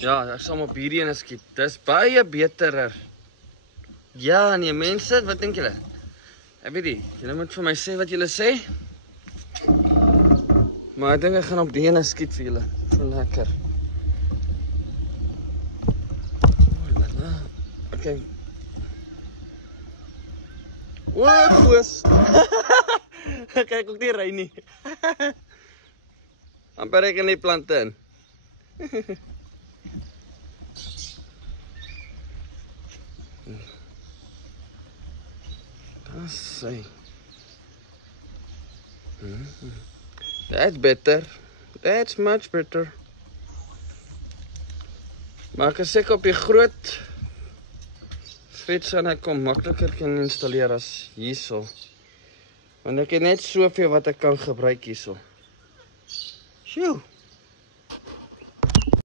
Ja, ek sal op hierdie ene skiet. Dis baie beterer. Ja, nee mense, wat dink julle? Ek weet nie, julle moet vir my sê wat julle sê. Maar ek dink ek gaan op die ene skiet vir julle. So lekker. Okay. Wat was? Kyk ook nie ry nie. Amper ek in die plante in. That's That's better. That's much better. Maar ek is seker op die groot fiets en ek kon makliker kan installeer as hierso. Want ek het net soveel wat ek kan gebruik hierso. Sjoe.